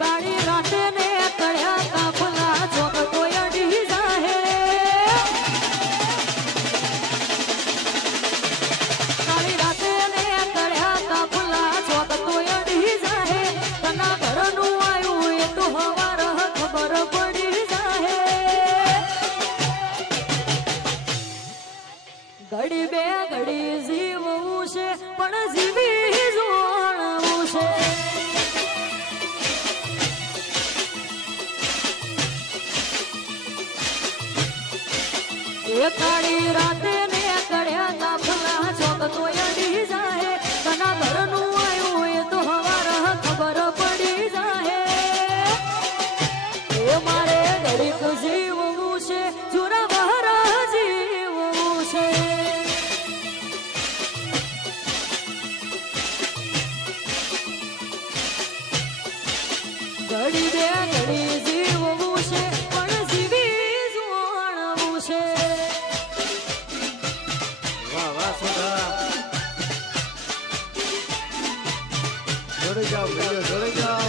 काली राते ने कड़िया काफला चौक तो अड़ी जाहे काली राते ने कड़िया काफला चौक तो अड़ी जाहे तना घर नु आयु ये तो हमारा खबर पड़ी जाहे घड़ी बे घड़ी जीवू से पण जीवी जोड़वू से ये काली राते ने कड़िया काफला चौक तो अड़ी जाए तना घर नु आयु ये तो हमारा खबर पड़ी जाए ये मारे घड़ीक जीवू से जुरा बहरा जीवू से घड़ी दे घड़ी जीवू से पण जीवी जोड़वू से जोड़े जाओ भैया जोड़े जाओ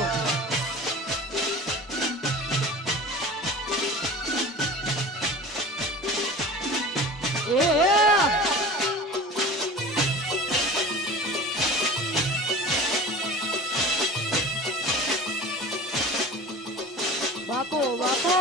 बापो बापो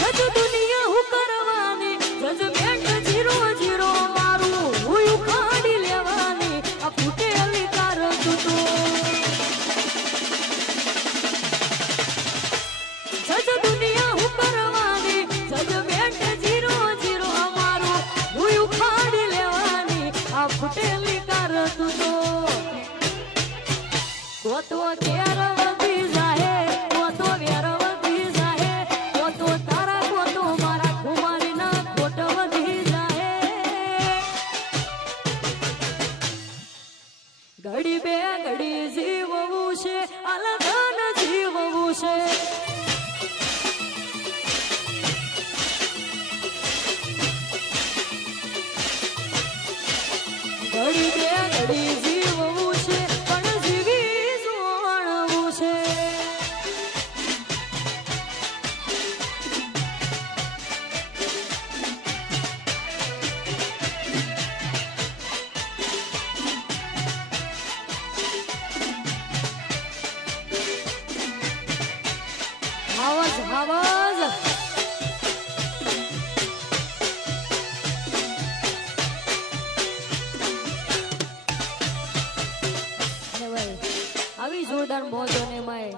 जज दुनिया हु करवानी जजमेंट जीरो जीरो मारू हुई खाड़ी लेवानी आ फूटेली कार तू जज दुनिया हु करवानी जजमेंट जीरो जीरो मारू हुई खाड़ी लेवानी आ फूटेली कार तू तो केर वधी जाए तो वेर वधी जाए तो तारा तो मारा कुमारी ना खोट वधी जाए घड़ी बे घड़ी जीवू से अलगन जीवू से घड़ी बे घड़ी जीवू से पण जीवी जोड़वू से आवाज आवाज આવી જોરદાર મોજો ને માય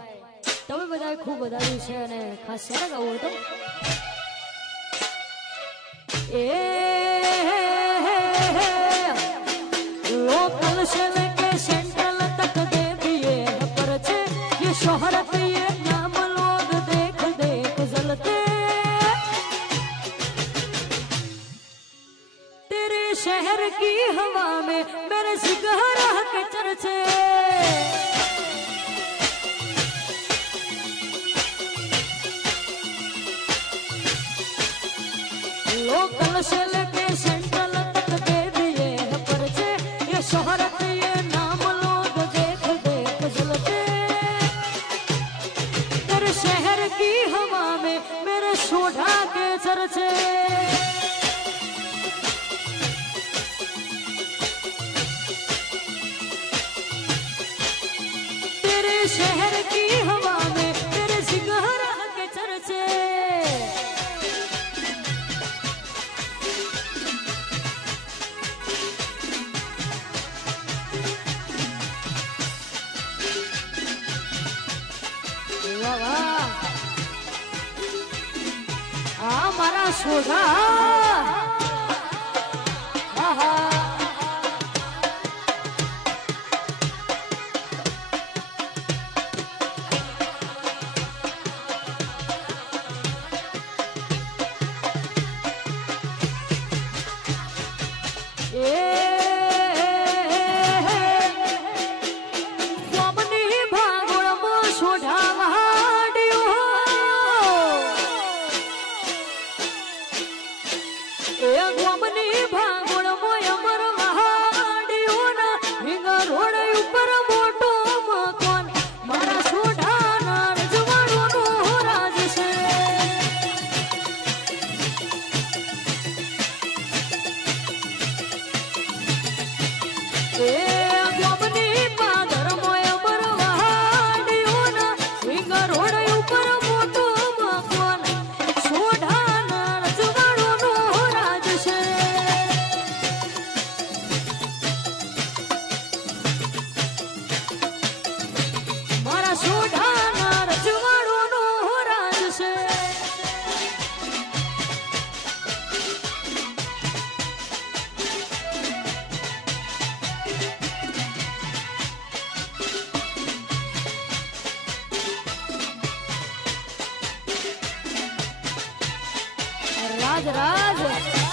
તમે બધાએ ખૂબ વધાર્યું છે અને ખાસ શેના ગાવું હતું એ लोकल से लेके सेंट्रल तक दे दिए पर छे ये शोहरत ये नाम लोग देख देख जलते तेरे शहर की हवा में मेरे सिगहरा के चर्चे लोकल से लेके सेंट्रल तक दे दिए पर छे ये शोहरत ये नाम लोग देख देख जलते तेरे शहर की हवा में मेरे सोढ़ा के चर्चे तेरे शहर की हवा में तेरे सिगहरा के चर्चे मारा सोधा રાજ રાજ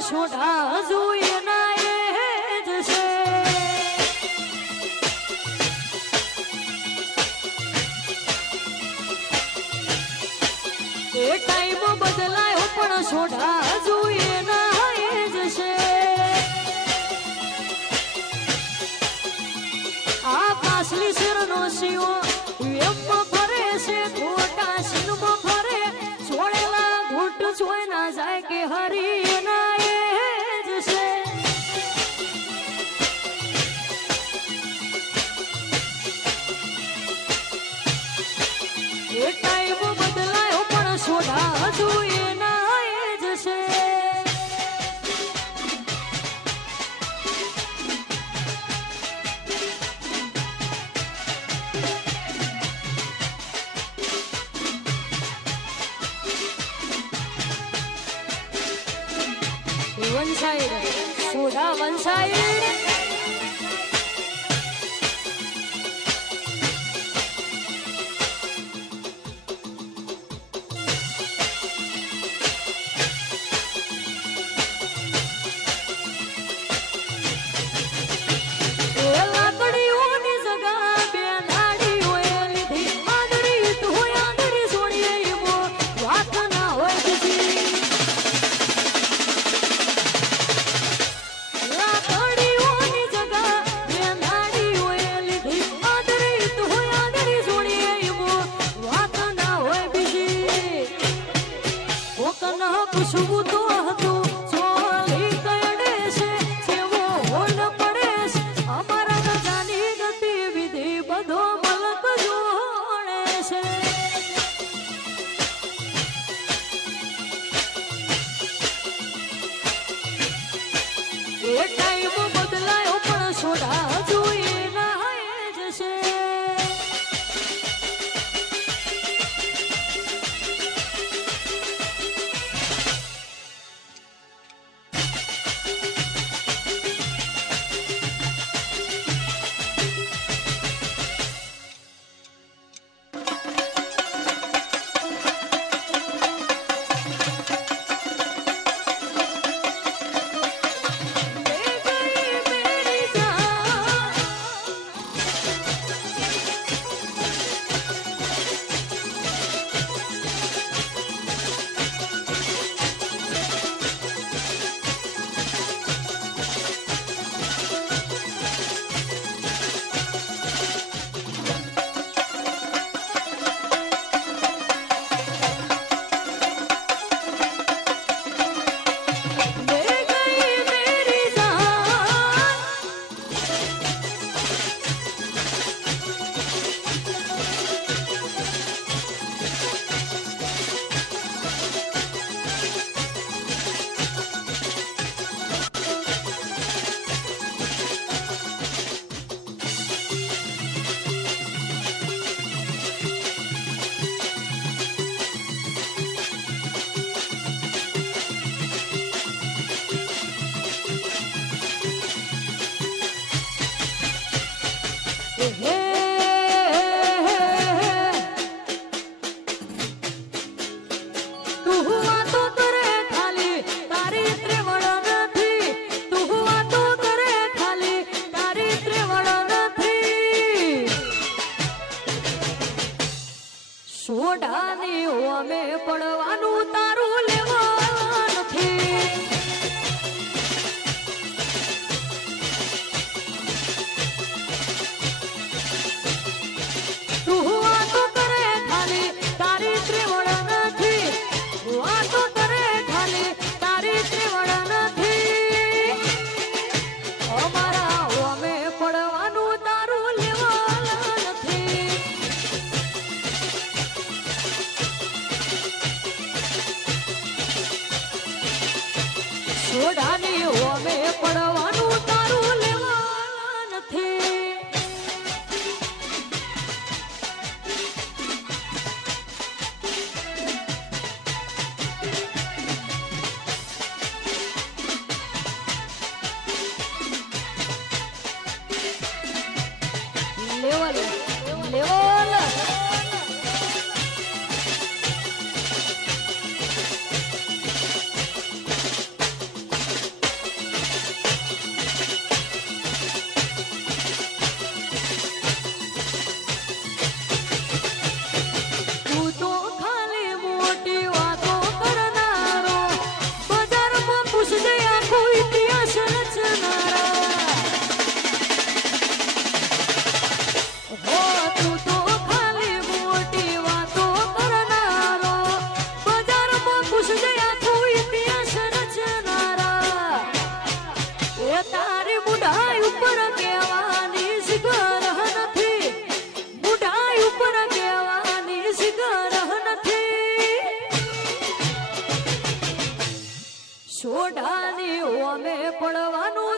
છોટા જોઈએ ના એ જ છે એ ટાઈમ બદલાયો પણ છોટા જોઈએ ના એ જ છે આ પાછલી શેરનો શિવો એમમાં ફરે છે ખોટા શીનમાં ફરે છોડેલા ઘૂંટ જોઈ ના જાય કે હરી ના one side, soda one side. સોડાની અમે પડવાનું તારું લેવા નથી. તું વાતો કરે ખાલી તારી ત્રિવળ નથી. વાતો કરે ખાલી તારી ત્રિવળ નથી. અમારા અમે પડવાનું તારું લેવા નથી. સોડાની અમે પડવાનું તારું લેવા નથી. લેવલ લેવલ તું તો ખાલી મોટી વાતો કરનારો. બજારમાં પૂછજે આખો ઇતિહાસ રચનારા. હો તું તો ખાલી મોટી વાતો કરનારો. બજારમાં પૂછજે આખો ઇતિહાસ રચનારા. એ તારી બુઢાઈ ઉપર કહેવાની શિખર નથી. બુઢાઈ ઉપર કહેવાની શિખર નથી. સોડાની અમે પડવાનું